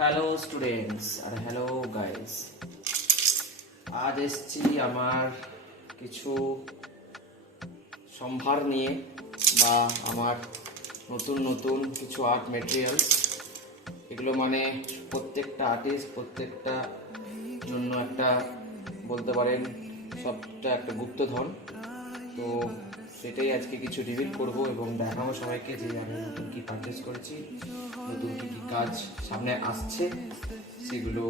Hello students are hello guys, আজ এসছি আমার কিছু সম্ভার নিয়ে বা আমার নতুন নতুন কিছু আর্ট মেটেরিয়ালস। এগুলো মানে প্রত্যেকটা আর্টিস্ট প্রত্যেকটা জন্য একটা বলতে পারেন সবটা একটা গুপ্তধন। তো সেটাই আজকে কিছু রিভিল করব এবং দেখাবো সবাইকে যে আমি নতুন কী পারচেস করেছি, নতুন কী কী কাজ সামনে আসছে সেগুলো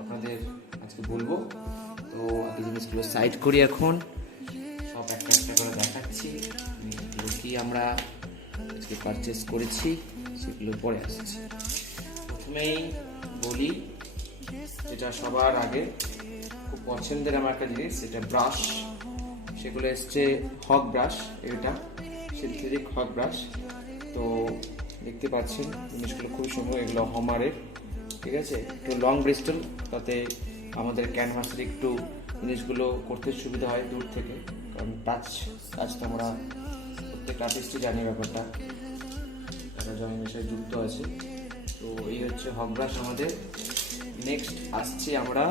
আপনাদের আজকে বলবো। তো আগে জিনিসগুলো সাইড করি, এখন সব একটা একটা করে দেখাচ্ছি এগুলো কি আমরা আজকে পারচেস করেছি সেগুলো পরে আসছি। প্রথমেই বলি যেটা সবার আগে খুব পছন্দের আমার একটা জিনিস, সেটা ব্রাশ। সেগুলো এসছে হক ব্রাশ, এটা সিনথেটিক হক ব্রাশ। তো দেখতে পাচ্ছেন জিনিসগুলো খুব সুন্দর, এগুলো হমারের, ঠিক আছে, একটু লং ব্রিস্টল, তাতে আমাদের ক্যানভাসের একটু জিনিসগুলো করতে সুবিধা হয় দূর থেকে, কারণ টাচ তো আমরা প্রত্যেক আর্টিস্টই জানি ব্যাপারটা, তারা জয়ের সাথে যুক্ত আছে। তো এই হচ্ছে হক ব্রাশ আমাদের। নেক্সট আসছি আমরা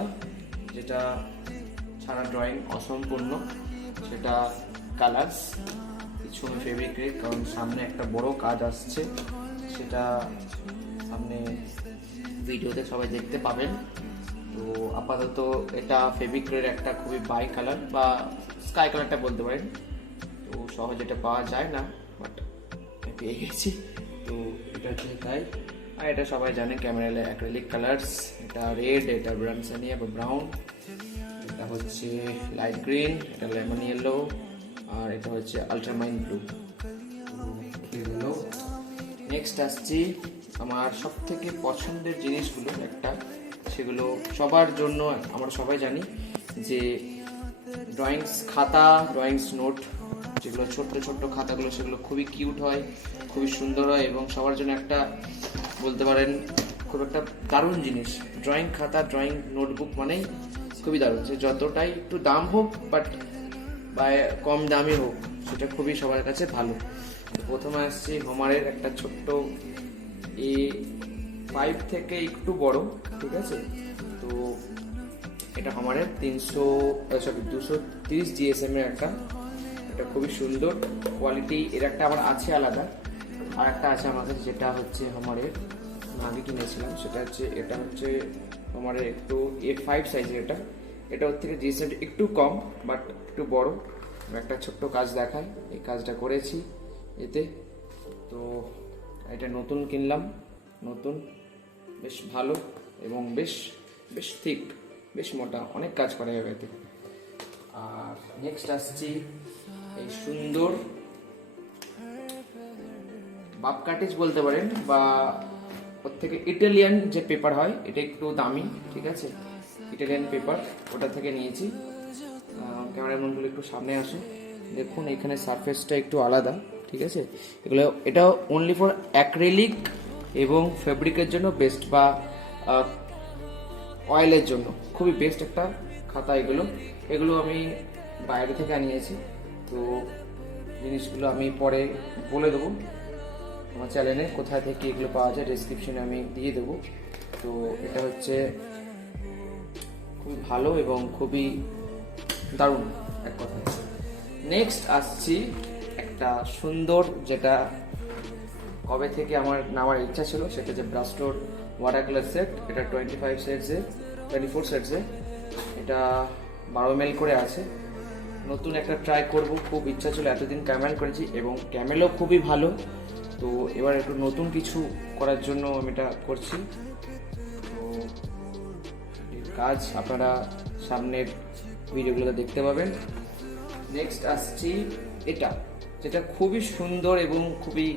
যেটা ছাড়া ড্রয়িং অসম্পূর্ণ, সেটা কালার্স। কিছু ফেব্রিক্রিক, কারণ সামনে একটা বড় কাজ আসছে, সেটা সামনে ভিডিওতে সবাই দেখতে পাবেন। তো আপাতত এটা ফেব্রিক্রিকের একটা খুবই বাই কালার বা স্কাই কালারটা বলতে পারেন। তো সহজে এটা পাওয়া যায় না, বাট পেয়ে গেছি। তো এটা হচ্ছে তাই। আর এটা সবাই জানে ক্যামেরালে অ্যাক্রিলিক কালার্স, এটা রেড, এটা ব্রাউনসানিয়া বা ব্রাউন, এটা হচ্ছে লাইট গ্রিন, এটা লেমন ইয়েলো, আর এটা হচ্ছে আলট্রামাইন ব্লু। এগুলো নেক্সট আসছি আমার সব থেকে পছন্দের জিনিসগুলো একটা, সেগুলো সবার জন্য। আমরা সবাই জানি যে ড্রয়িংস খাতা, ড্রয়িংস নোট, যেগুলো ছোট্ট ছোট্ট খাতাগুলো, সেগুলো খুবই কিউট হয়, খুবই সুন্দর হয় এবং সবার জন্য একটা বলতে পারেন খুব একটা দারুণ জিনিস। ড্রয়িং খাতা, ড্রয়িং নোটবুক মানেই খুবই দারুণ, সে যতটাই একটু দাম হোক বাট বা কম দামি হোক, সেটা খুবই সবার কাছে ভালো। তো প্রথমে আসছি হোমারের একটা ছোট্ট A5 থেকে একটু বড়, ঠিক আছে। তো এটা হোমারের 230 GSM এর একটা, এটা খুবই সুন্দর কোয়ালিটি। এর একটা আবার আছে আলাদা, আর একটা আছে আমার কাছে, যেটা হচ্ছে হোমারের আগে কিনেছিলাম, সেটা হচ্ছে এটা হচ্ছে হোমারের একটু A5 সাইজের। এটা ওর থেকে GSM একটু কম বাট একটু বড়। একটা ছোট্ট কাজ দেখায়, এই কাজটা করেছি এতে। তো এটা নতুন কিনলাম, নতুন, বেশ ভালো এবং বেশ বেশ থিক, বেশ মোটা, অনেক কাজ করা যাবে এতে। আর নেক্সট আসছি এই সুন্দর বাপ কাটিজ বলতে পারেন, বা ওর থেকে ইটালিয়ান যে পেপার হয়, এটা একটু দামি, ঠিক আছে, ইটালিয়ান পেপার, ওটা থেকে নিয়েছি। ক্যামেরার মনগুলো একটু সামনে আসে, দেখুন এখানে সারফেসটা একটু আলাদা, ঠিক আছে। এটা অনলি ফর অ্যাক্রিলিক এবং ফেব্রিকের জন্য বেস্ট, বা অয়েলের জন্য খুবই বেস্ট একটা খাতা। এগুলো আমি বাইরে থেকে আনিয়েছি। তো জিনিসগুলো আমি পরে বলে দেবো আমার চ্যানেলে কোথায় থেকে এগুলো পাওয়া যায়, ডেসক্রিপশনে আমি দিয়ে দেবো। তো এটা হচ্ছে খুবই ভালো এবং খুবই দারুণ এক কথায়। নেক্সট আসছি একটা সুন্দর, যেটা কবে থেকে আমার নেওয়ার ইচ্ছা ছিল, সেটা হচ্ছে ব্রাস্টোর ওয়াটার কালার সেট। এটা 24 সেটসে, এটা 12 ml করে আছে। নতুন একটা ট্রাই করব, খুব ইচ্ছা ছিল, এতদিন ক্যামেল করেছি এবং ক্যামেলও খুবই ভালো। তো এবার একটু নতুন কিছু করার জন্য আমি এটা করছি। তো কাজ আপনারা সামনের ভিডিওগুলোতে দেখতে পাবেন। নেক্সট আসছি এটা, যেটা খুবই সুন্দর এবং খুবই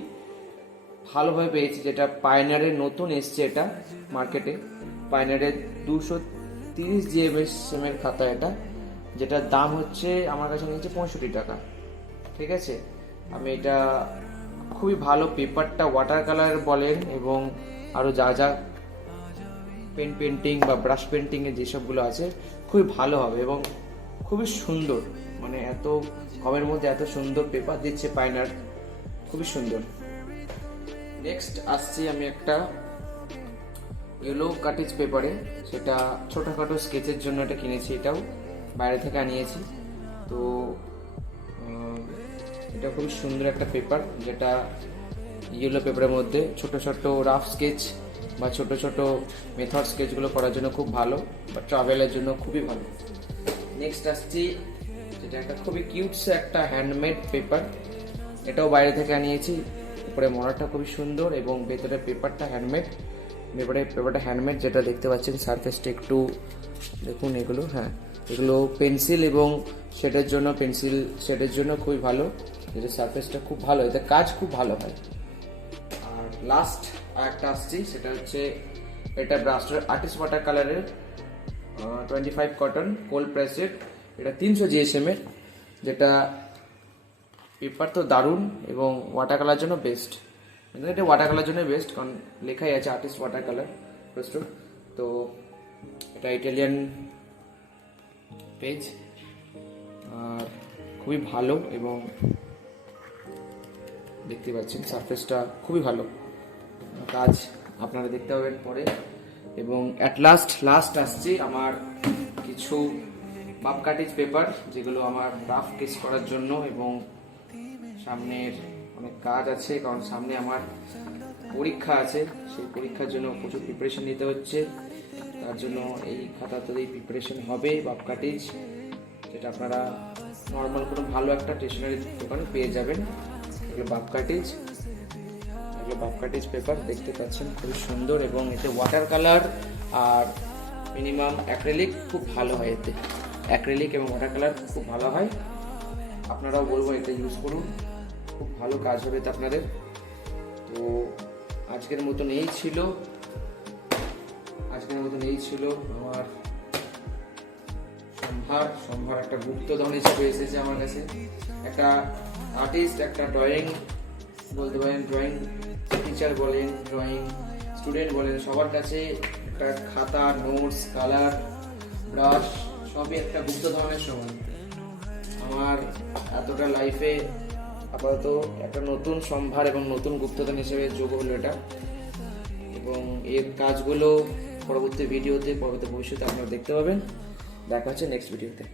ভালোভাবে পেয়েছি, যেটা পাইনারের নতুন এসছে এটা মার্কেটে। পাইনারের 230 GSM এর খাতা এটা, যেটার দাম হচ্ছে আমার কাছে নিয়েছে 65 টাকা, ঠিক আছে। আমি এটা খুবই ভালো, পেপারটা ওয়াটার কালার বলেন এবং আরও যা যা পেন্টিং বা ব্রাশ পেন্টিংয়ের যেসবগুলো আছে খুবই ভালো হবে এবং খুবই সুন্দর, মানে এত কমের মধ্যে এত সুন্দর পেপার দিচ্ছে পাইনার, খুবই সুন্দর। নেক্সট আসছি আমি একটা ইয়েলো কাটেজ পেপারে, সেটা ছোটোখাটো স্কেচের জন্য এটা কিনেছি, এটাও বাইরে থেকে আনিয়েছি। তো এটা খুবই সুন্দর একটা পেপার, যেটা ইয়েলো পেপারের মধ্যে ছোট ছোট রাফ স্কেচ বা ছোট ছোট মেথড স্কেচগুলো করার জন্য খুব ভালো, বা ট্রাভেলের জন্য খুবই ভালো। নেক্সট আসছি, যেটা একটা খুবই কিউটস একটা হ্যান্ডমেড পেপার, এটাও বাইরে থেকে আনিয়েছি। উপরে মরাটা খুবই সুন্দর এবং ভেতরে পেপারটা হ্যান্ডমেড। পেপারটা হ্যান্ডমেড, যেটা দেখতে পাচ্ছেন সারফেসটা একটু দেখুন। এগুলো পেন্সিল এবং শেডের জন্য খুবই ভালো। যেটা সারফেসটা খুব ভালো, এতে কাজ খুব ভালো হয়। আর লাস্ট একটা আসছি, সেটা হচ্ছে এটা ব্রাস্টার আর্টিস্ট ওয়াটার কালারের 25 কটন কোল্ড প্রেসেড। এটা 300 GSM এর, যেটা পেপার তো দারুণ এবং ওয়াটার কালার জন্য বেস্ট। এটা ওয়াটার কালার জন্য বেস্ট, কারণ লেখাই আছে আর্টিস্ট ওয়াটার কালার প্রস্তুত। তো এটা ইটালিয়ান পেজ, আর খুবই ভালো এবং দেখতে পাচ্ছেন সারফেসটা খুবই ভালো, কাজ আপনারা দেখতে পাবেন পরে। এবং অ্যাট লাস্ট আসছে আমার কিছু মাপ কাটিজ পেপার, যেগুলো আমার রাফ কেস করার জন্য, এবং সামনের অনেক কাজ আছে, কারণ সামনে আমার পরীক্ষা আছে। সেই পরীক্ষার জন্য প্রচুর প্রিপারেশন নিতে হচ্ছে, তার জন্য এই খাতাতেই প্রিপারেশন হবে মাপ কাটিজ, যেটা আপনারা নর্মাল কোনো ভালো একটা স্টেশনারি দোকানে পেয়ে যাবেন। এগুলো মাপ কাটিজ পেপার দেখতে পাচ্ছেন, খুবই সুন্দর, এবং এতে ওয়াটার কালার আর মিনিমাম অ্যাক্রিলিক খুব ভালো হয়। এতে অ্যাক্রিলিক এবং ওয়াটার কালার খুব ভালো হয়, আপনারাও বলবো এটা ইউজ করুন, খুব ভালো কাজ হবে তো আপনাদের। তো আজকের মতন এই ছিল আমার সম্ভার একটা গুপ্তধন হিসেবে এসেছে আমার কাছে। একটা আর্টিস্ট, একটা ড্রয়িং বলতে পারেন, ড্রয়িং টিচার বলেন, ড্রয়িং স্টুডেন্ট বলেন, সবার কাছে একটা খাতা, নোটস, কালার, ব্রাশ সবই একটা গুপ্তধনের সমান। আমার এতটা লাইফে আপাতত একটা নতুন সম্ভার এবং নতুন গুপ্তধন হিসেবে যোগ হলো এটা, এবং এর কাজগুলো পরবর্তী ভবিষ্যতে আপনারা দেখতে পাবেন। দেখা হচ্ছে নেক্সট ভিডিওতে।